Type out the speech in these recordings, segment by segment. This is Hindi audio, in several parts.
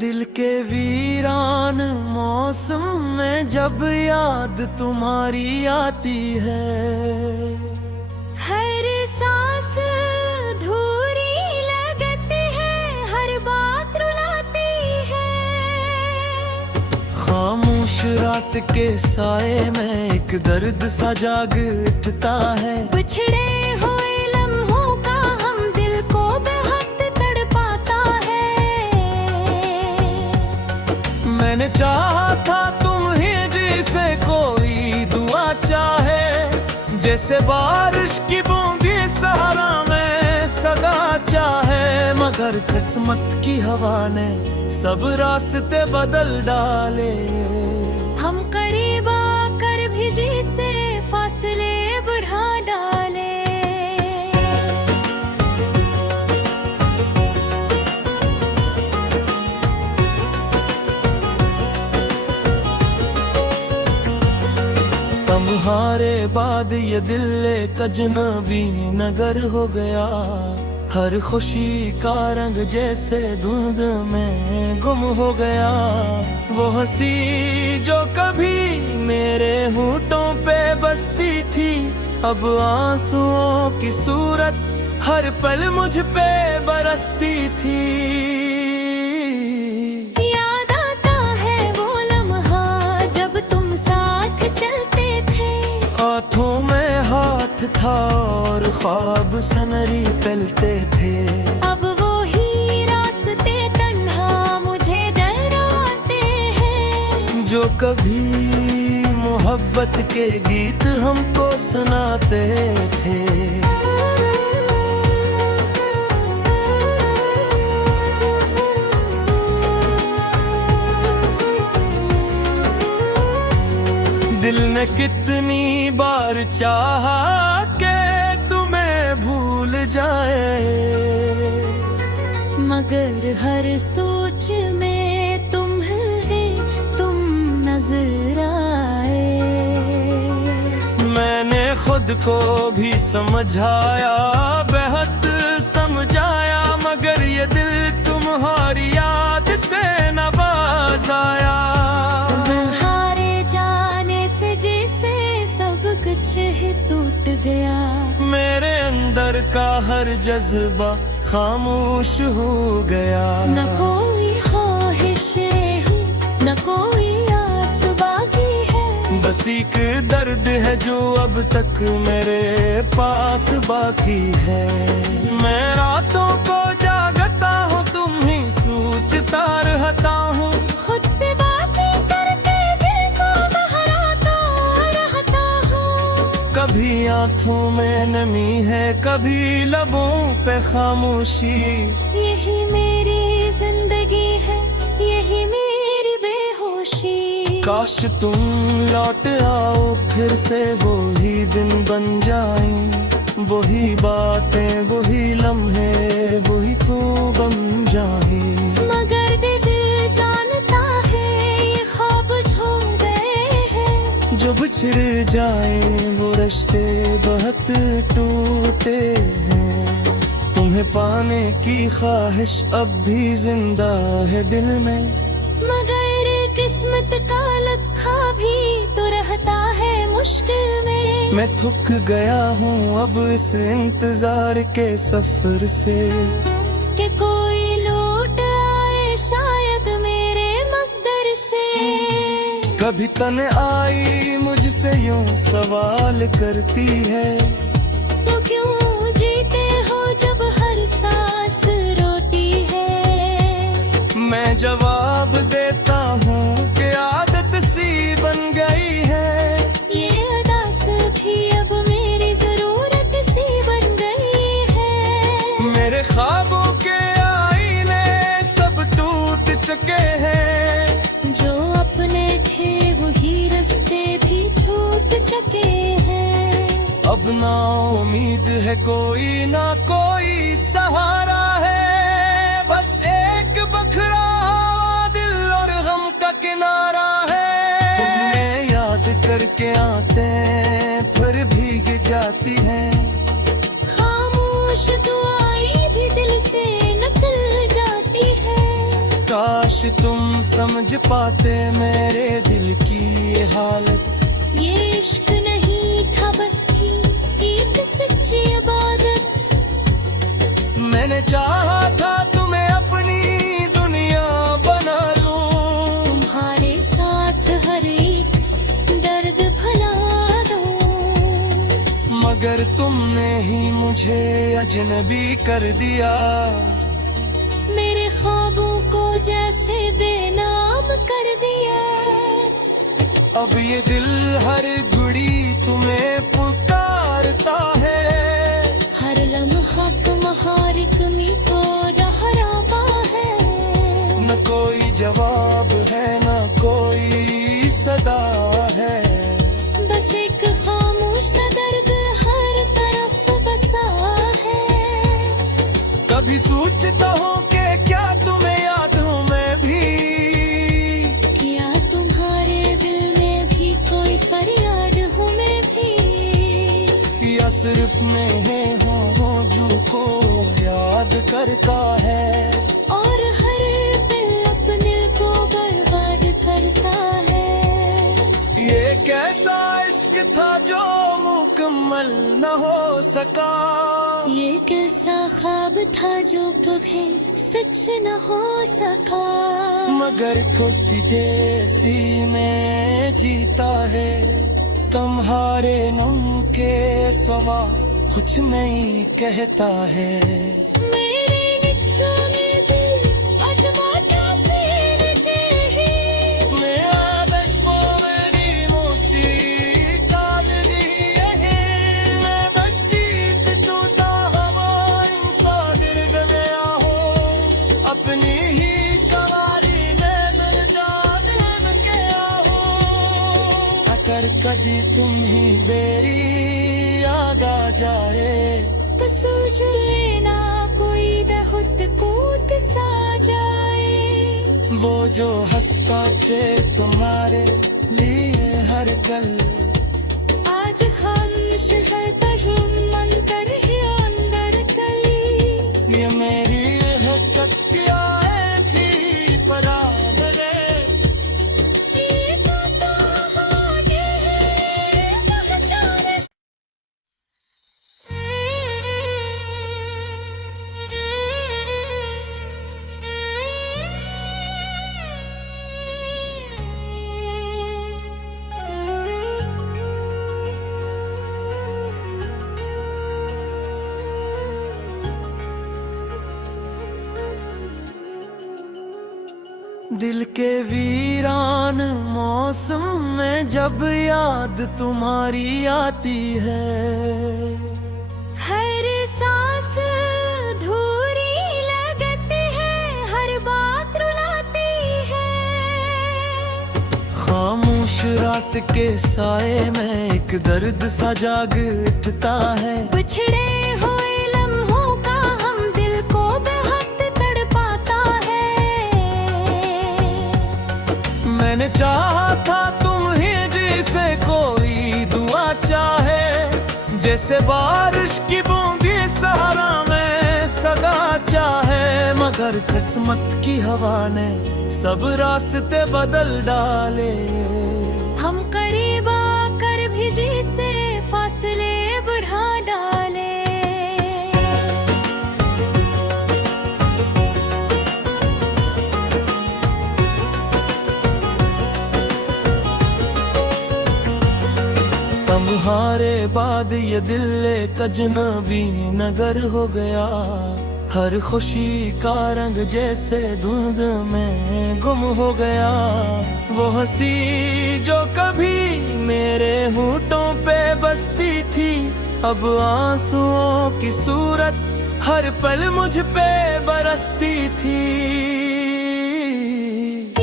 दिल के वीरान मौसम में जब याद तुम्हारी आती है, हर सांस अधूरी लगती है, हर बात रुलाती है। खामोश रात के साए में एक दर्द सा जाग उठता है। बिछड़े हुए लम्हों का हम दिल को बेहद तड़पाता है। मैंने चाहा था तुम ही जिसे कोई दुआ चाहे, जैसे बारिश की बूंदी सहारा में सदा चाहे। मगर किस्मत की हवा ने सब रास्ते बदल डाले। हम करीब आकर भी जी से फासले बढ़ा डाले। तुम्हारे बाद ये दिल एक अजनबी नगर हो गया। हर खुशी का रंग जैसे धुंध में गुम हो गया। वो हंसी जो कभी मेरे होठों पे बसती थी, अब आंसुओं की सूरत हर पल मुझ पे बरसती थी। याद आता है वो लम्हा जब तुम साथ चलते थे। हाथों में हाथ था और ख्वाब सनरी पलते थे। अब वो ही रास्ते तन्हा मुझे डराते हैं। जो कभी मोहब्बत के गीत हमको सुनाते थे। दिल ने कितनी बार चाहा के तुम्हें भूल जाए, मगर हर सोच में तुम है, तुम नजर आए। मैंने खुद को भी समझाया, बेहद समझाया, मगर ये दिल तुम्हारी याद से न बाज आया। तुम्हारे जाने से जैसे सब कुछ ही टूट गया। मेरे अंदर का हर जज्बा खामोश हो गया। न कोई ख्वाहिश रही, न कोई आस बाकी है। बस एक दर्द है जो अब तक मेरे पास बाकी है। मैं रातों को जागता हूँ, तुम ही सोचता रहता हूँ। खुद से बातें करके दिल को बहलाता रहता हूँ। कभी आँखों में नमी है, कभी लबों पे खामोशी। यही मेरी जिंदगी है, यही मेरी बेहोशी। काश तुम लौट आओ फिर से, वो ही दिन बन जाएं। वही बातें, वही लम्हे, वही को बन जाएं। मगर दिल जानता है ये ख्वाब छो गए हैं। जो बिछड़ जाए वो रिश्ते बहुत टूटे हैं। तुम्हें पाने की ख्वाहिश अब भी जिंदा है दिल में। मगर किस्मत का लखा भी तो रहता है मुश्किल में। मैं थक गया हूँ अब इस इंतजार के सफर से, कि कोई लौट आए शायद मेरे मकदर से। कभी तन आई मुझसे यूं सवाल करती है, तो क्यों जीते हो जब हर सांस रोती है। मैं जवाब देता हूँ कि आदत सी बन गई है। ये अदास भी अब मेरी जरूरत सी बन गई है। मेरे ख्वाबों के आईने सब टूट चुके हैं। जो अपने थे वही रास्ते भी छूट चुके हैं। अब ना उम्मीद है कोई, ना कोई सहारा है। बस एक बखरा हुआ दिल और गम का किनारा है। तुम्हें याद करके आते फिर भीग जाती है। खामोश दुआएं भी दिल से निकल जाती है। काश समझ पाते मेरे दिल की ये हालत। ये इश्क नहीं था बस थी एक सच्ची इबादत। मैंने चाहा था तुम्हें अपनी दुनिया बना लूं, तुम्हारे साथ हर एक दर्द भुला दूं। मगर तुमने ही मुझे अजनबी कर दिया। मेरे ख्वाबों को जैसे बेनाम कर दिया। अब ये दिल हर घड़ी तुम्हें पुकारता है। हर लम्हा तुम्हारी कमी को दोहराता है। न कोई जवाब है न कोई सदा है, बस एक खामोश दर्द हर तरफ बसा है। कभी सोचता हूँ कि क्या तुम्हें याद हूँ मैं भी, क्या तुम्हारे दिल में भी कोई फरियाद हूँ मैं भी। या सिर्फ मैं हूँ जो को याद करता है और हर दिल अपने को बर्बाद करता है। ये कैसा इश्क था जो मुकम्मल न हो सका। ये कैसा ख्वाब था जो कभी सच न हो सका। मगर खुद देसी में जीता है, तुम्हारे नाम के सवा कुछ नहीं कहता है। मेरे नित्यों में दिल अटमाटा से रहते हैं। मैं आदर्श वो मेरी मौसीका लगी है। मैं बसीत चूता हवा इंसान गिर गया हूँ, अपनी ही कवारी में मिल जाने के हूँ। अगर कभी तुम ही बेरी आगा जाए तो सूझ लेना कोई बहुत कूद सा जाए। वो जो हंसता चे तुम्हारे लिए हर कल। आज खामोश है तजुम मंतर है अंदर कली। ये मेरी हरकत क्या है थी परान रे। ये तो आगे है पहचान। दिल के वीरान मौसम में जब याद तुम्हारी आती है। हर सांस धूरी लगती है, हर बात रुलाती है। खामोश रात के साए में एक दर्द सा जाग उठता है। बिछड़े हुए लम्हों का हम दिल को बेहद तड़पाता है। मैंने चाहा था तुम ही जिसे कोई दुआ चाहे, जैसे बारिश की बूंदी सहारा में सदा चाहे। मगर किस्मत की हवा ने सब रास्ते बदल डाले। हम करीब आकर भी जी से फासले बढ़ा डाले। तुम्हारे बाद ये दिल एक अजनबी नगर हो गया। हर खुशी का रंग जैसे धुंध में गुम हो गया। वो हंसी जो कभी मेरे होठों पे बसती थी, अब आंसुओं की सूरत हर पल मुझ पे बरसती थी।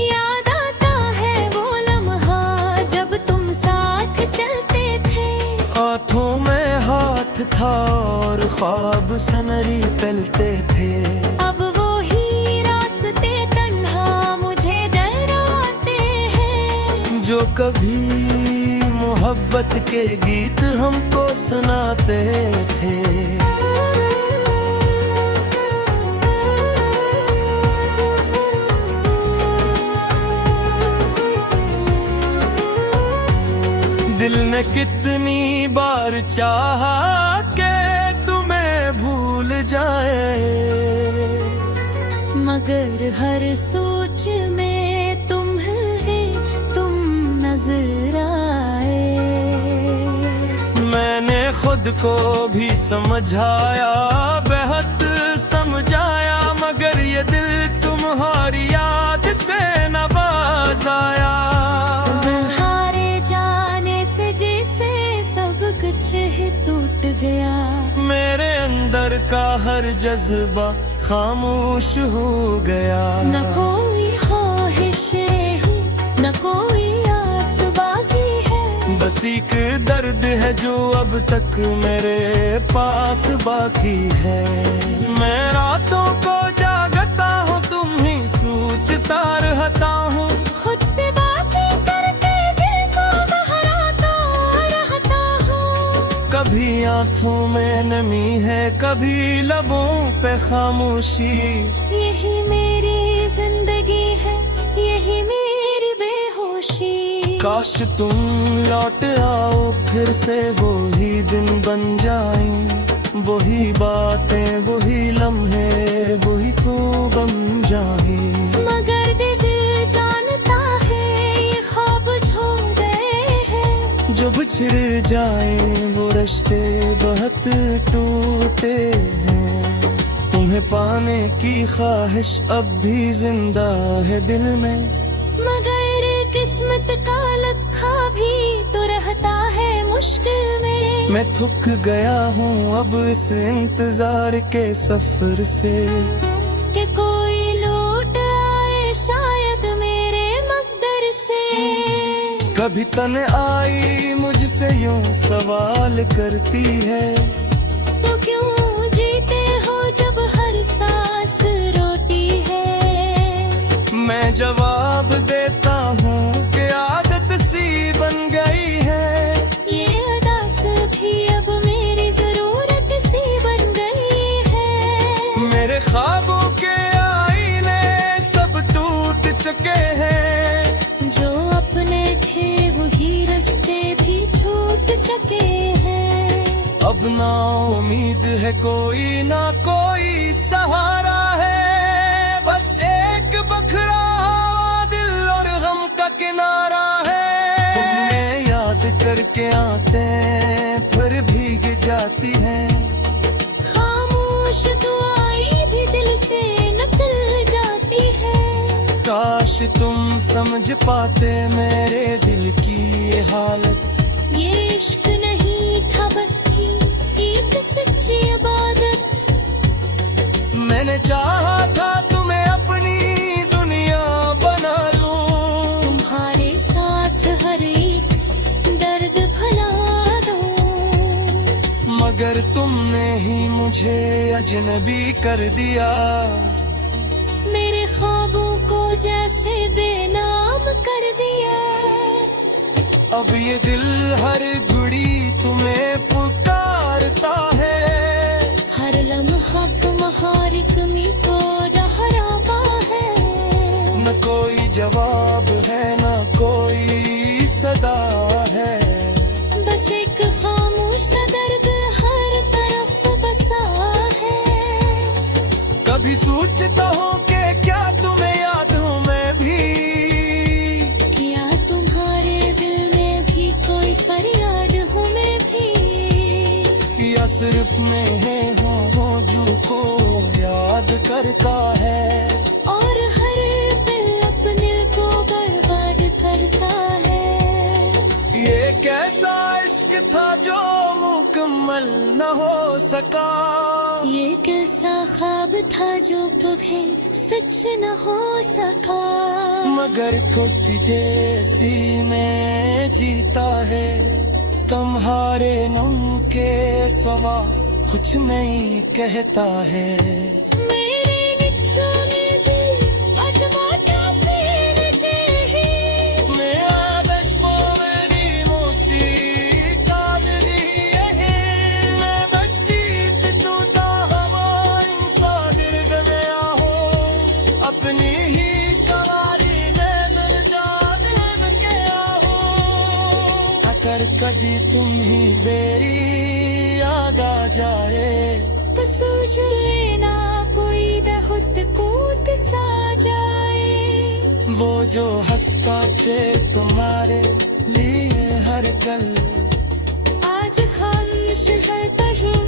याद आता है वो लम्हा जब तुम साथ चलते थे। हाथों में हाथ था और ख्वाब सनरी पलते थे। अब वो ही रास्ते तन्हा मुझे डराते हैं। जो कभी मोहब्बत के गीत हमको सुनाते थे। मैंने कितनी बार चाहा कि तुम्हें भूल जाए, मगर हर सोच में तुम है, तुम नजर आए। मैंने खुद को भी समझाया, बेहद समझाया, मगर ये दिल तुम्हारी याद से न बाज आया। हारे जाने से जैसे सब कुछ ही टूट गया, मेरे अंदर का हर जज्बा खामोश हो गया। न कोई ख्वाहिश है, न कोई आस बाकी है, बस एक दर्द है जो अब तक मेरे पास बाकी है। मैं रातों को जागता हूँ, तुम ही सोचता रहता हूँ, खुद से बातें करके दिल को बहलाता रहता हूँ। कभी आँखों में नमी है, कभी लबों पे खामोशी। यही मेरी जिंदगी है, यही मेरी बेहोशी। काश तुम लौट आओ फिर से, वही दिन बन जाएं, वही बातें, वही लम्हे, वही को बन जाएं। मगर दिल जानता है ये ख्वाब छो गए हैं, जो बिछड़ जाए वो रिश्ते बहुत टूटे हैं। तुम्हें पाने की ख्वाहिश अब भी जिंदा है दिल में, मगर किस्मत का लखा भी तो रहता है मुश्किल में। मैं थक गया हूँ अब इस इंतजार के सफर से, कि कोई लौट आए शायद मेरे मकदर से। कभी तन आई मुझसे यूं सवाल करती है, तो क्यों जीते हो जब हर सांस रोती है। मैं जवाब देता हूँ कि आदत सी बन गई है, ये अदास भी अब मेरी जरूरत सी बन गई है। मेरे ख्वाबों के आईने सब टूट चुके हैं, जो अपने थे वही रास्ते भी छूट चुके हैं। अब ना उम्मीद है कोई, ना कोई सहारा है, बस एक बखरा हवा दिल और गम का किनारा है। तुम्हें याद करके आते फिर भीग जाती हैं, खामोश दुआएं भी दिल से निकल जाती है। काश तुम समझ पाते मेरे दिल की ये हालत, ये इश्क नहीं था बस थी एक सच्ची इबादत। मैंने चाहा था तुम्हें अपनी दुनिया बना लूं, तुम्हारे साथ हर एक दर्द भुला दूं, मगर तुमने ही मुझे अजनबी कर दिया। मेरे ख्वाबों को जैसे बेनाम कर दिया। अब ये दिल हर घड़ी तुम्हें पुकारता है, हर लम्हा तुम्हारी कमी को दोहराता है। न कोई जवाब है, न कोई सदा है, बस एक खामोश दर्द हर तरफ बसा है। कभी सोचता हूँ कि क्या तुम्हें याद हूँ मैं भी, क्या तुम्हारे दिल में भी कोई फरियाद हूँ मैं भी, या सिर्फ मैं हूँ जो को याद करता है, और हर दिल अपने को बर्बाद करता है। ये कैसा इश्क था जो मुकम्मल न हो सका, ये कैसा ख्वाब था जो कभी सच न हो सका। मगर खुद जैसी में जीता है, तुम्हारे नाम के सवा कुछ नहीं कहता है। मेरे निचों में दिल अटमाटा से रहते हैं, मैं आदर्श वो मेरी मौसीका मेरी है, मैं बस सीख टूटा हवा इंसान गिर गया हूँ, अपनी ही कवारी में दिल जा दिल गया हूँ। अगर भी तुम ही बेरी आगा जाए। तो सूझे ना कोई बहुत कूद सा जाए। वो जो हंसता चे तुम्हारे लिए हर कल, आज खामोश है तजुर्बा